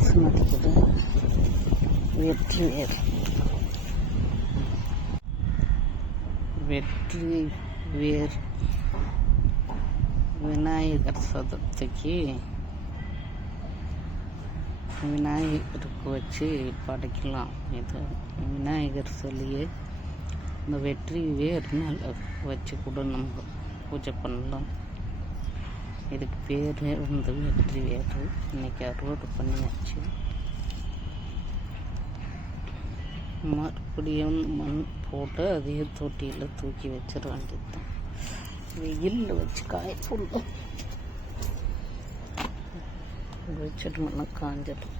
வாசனை அடிக்குது. வெற்றி வேர் விநாயகர் சதுர்த்திக்கு விநாயகருக்கு வச்சு படைக்கலாம். இது விநாயகர் சொல்லியே இந்த வெற்றி வேர் மேலே வச்சு கூட நம்ம பூஜை பண்ணலாம். இதுக்கு பேர் வந்து வெற்றி வேர். இன்னைக்கு அறுவடை பண்ணியாச்சு. மறுபடியும் மண் போட்டு அதே தொட்டியில் தூக்கி வச்சிட வேண்டியதுதான். வெயிலில் வச்சு காய போடலாம். வச்சிட்டோம்னா காஞ்சிடும்.